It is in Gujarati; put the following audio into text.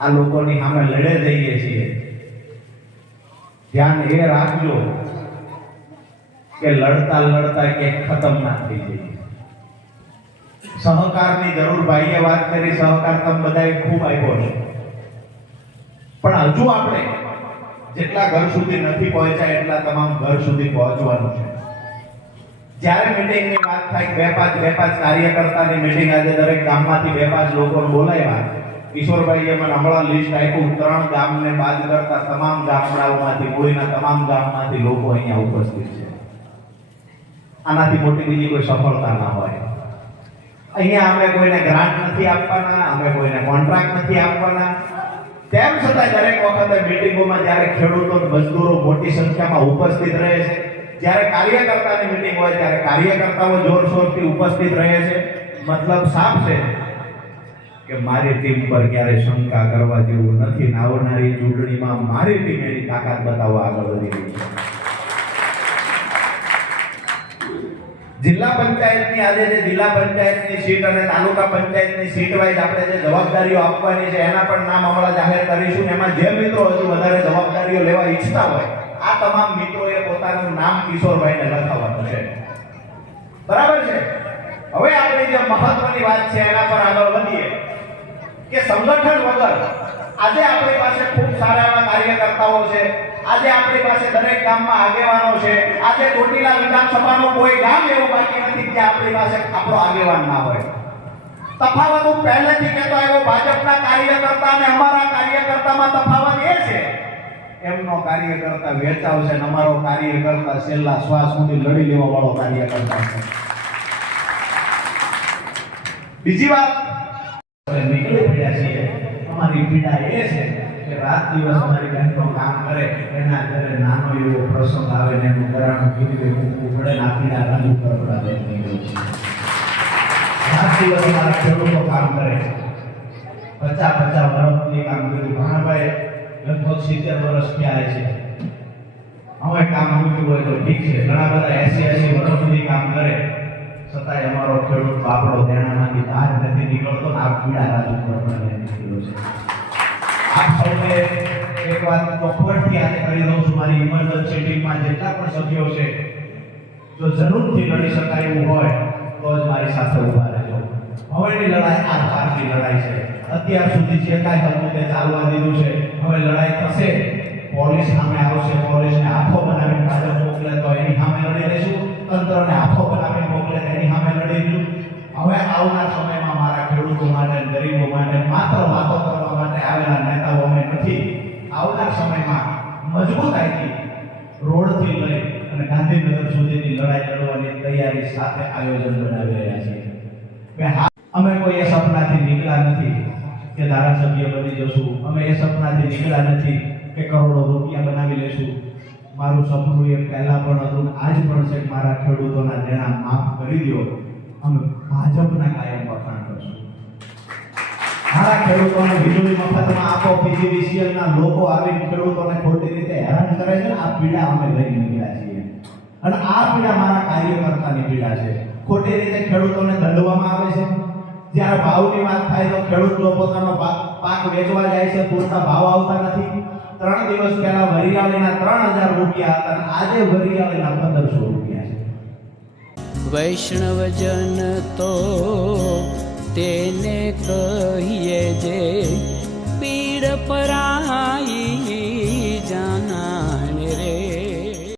આ લોકોની સામે લડે જઈએ છીએ, ધ્યાન એ રાખજો કે લડતા લડતા કે ખતમ ના થઈ જાય. સહકારની જરૂર, ભાઈએ વાત કરી, સહકાર તમે બધાએ ખૂબ આપ્યો છે, પણ હજુ આપણે જેટલા ઘર સુધી નથી પહોંચ્યા એટલા તમામ ઘર સુધી પહોંચવાનું છે. જ્યારે મીટિંગની વાત થાય, બે પાંચ કાર્યકર્તાની મીટિંગ, આજે દરેક ગામમાંથી 2-5 લોકોને બોલાવ્યા. કિશોરભાઈએ મને હમણાં લિસ્ટ આપ્યું, 3 ગામને બાદ કરતા તમામ ગામડાઓમાંથી, મૂળીના તમામ ગામમાંથી લોકો અહીંયા ઉપસ્થિત છે. આનાથી મોટી બીજી કોઈ સફળતા ના હોય. અહીંયા અમે કોઈને ગ્રાન્ટ નથી આપવાના, અમે કોઈને કોન્ટ્રાક્ટ નથી આપવાના. તેમ છતાં દરેક વખતે મીટિંગોમાં જ્યારે ખેડૂતો મજદૂરો મોટી સંખ્યામાં ઉપસ્થિત રહે છે, જ્યારે કાર્યકર્તાની મીટિંગ હોય ત્યારે કાર્યકર્તાઓ જોરશોરથી ઉપસ્થિત રહે છે, મતલબ સાફ છે કે મારી ટીમ પર ક્યારે શંકા કરવા જેવું નથી. આવનારી ચૂંટણીમાં મારી ટીમ એની તાકાત બતાવવા આગળ વધી રહી છે. જિલ્લા પંચાયતની આજે જે જિલ્લા પંચાયતની સીટ અને તાલુકા પંચાયતની સીટ વાઇઝ આપણે જે જવાબદારીઓ આપવાની છે એના પણ નામ હમણાં જાહેર કરીશું. એમાં જે મિત્રો હજુ વધારે જવાબદારીઓ લેવા ઈચ્છતા હોય, આ તમામ મિત્રોએ પોતાનું નામ કિશોરભાઈને લખાવવાનું છે. બરાબર છે? હવે આપણે જે મહત્વની વાત છે એના પર આગળ વધીએ કે સંગઠન વગર આજે આપણી પાસે ખૂબ સારા એવા કાર્યકર્તાઓ છે. આજે આપણી પાસે દરેક ગામમાં આગેવાનો છે. આજે ચોટીલા વિધાનસભાનું કોઈ ગામ એવું બાકી નથી કે આપણી પાસે આપણો આગેવાન ના હોય. તફાવત હું પહેલેથી કહેતો આવ્યો, ભાજપના કાર્યકર્તા અને અમારા કાર્યકર્તામાં તફાવત એ છે, એમનો કાર્યકર્તા વેચાવ છે અને અમારો કાર્યકર્તા છેલ્લા શ્વાસ સુધી લડી લેવા વાળો કાર્યકર્તા છે. બીજી વાત, નીકળી પડ્યા છીએ. અમારી પીડા એ છે કે રાત દિવસ અમારી બહેનો કામ કરે, એના ઘરે નાનો એવો પ્રસંગ આવે ને એનું ઘરાણું ગીરવે મૂકવું પડે ને આ પીડા રજૂ કરવા દેતી હોય છે. રાત દિવસ મારા ખેડૂતો કામ કરે, 50 વર્ષની કામગીરી. ભાણાભાઈ લગભગ 70 વર્ષ થયા છે. હવે કામ મૂક્યું હોય તો ઠીક છે, ઘણા બધા 80 વર્ષ સુધી કામ કરે, છતાંય અમારો ખેડૂત બાપડો દેણામાંથી બહાર નથી નીકળતો ને આ પીડા રાજુ કરવા નીકળ્યો છે. આપ સૌને એક વાત ચોખવટથી આજે કરી દઉં છું, મારી ઇમરજન્સી ટીમમાં જેટલા પણ સભ્યો છે, જો જરૂરથી લડી શકાય એવું હોય તો જ મારી સાથે ઉભા રહેજો. હવેની લડાઈ આ પારની લડાઈ છે. અત્યાર સુધી જે કાંઈ હતું તે ચાલવા દીધું છે. હવે લડાઈ થશે, પોલીસ સામે આવશે, પોલીસને આંખો બનાવીને ભાજપ મોકલે તો એની સામે લડી લઈશું, તંત્રને આંખો બનાવીને મોકલે તો એની સામે લડીશું. હવે આવનાર સમયમાં મારા ખેડૂતો માટે, ગરીબો માટે માત્ર વાતો કરવા માટે આવેલા નેતાઓ અમે નથી. આવનાર સમયમાં મજબૂતાઈથી રોડથી લઈ અને ગાંધીનગર સુધીની લડાઈ લડવાની તૈયારી સાથે આયોજન બનાવી રહ્યા છીએ. અમે કોઈ એ સપનાથી નીકળ્યા નથી કે ધારાસભ્ય બની જશું. અમે એ સપનાથી નીકળ્યા નથી કે કરોડો રૂપિયા બનાવી લેશું. મારું સપનું એ પહેલા પણ હતું, આજ પણ છે કે મારા ખેડૂતોના દેણા માફ કરી દો. અમે ભાજપના કાયમ વખાણ કરશું. મારા ખેડૂતોને વીજળી મફતમાં આપો. પીજીવીસીએલના લોકો આવીને ખેડૂતોને ખોટી રીતે હેરાન કરે છે. આ પીડા અમે લઈ નીકળ્યા છીએ અને આ પીડા મારા કાર્યકર્તાની પીડા છે. ખોટી રીતે ખેડૂતોને દંડવામાં આવે છે. જ્યારે ભાવની વાત થાય તો ખેડૂતો પોતાનો પાક વેચવા જાય છે, પૂરતા ભાવ આવતા નથી. 3 દિવસ પહેલા વરિયાળીના 3000 રૂપિયા હતા અને આજે વરિયાળીના 1500 રૂપિયા છે. વૈષ્ણવજન તો તેને કહીએ જે પીડ પરાઈ.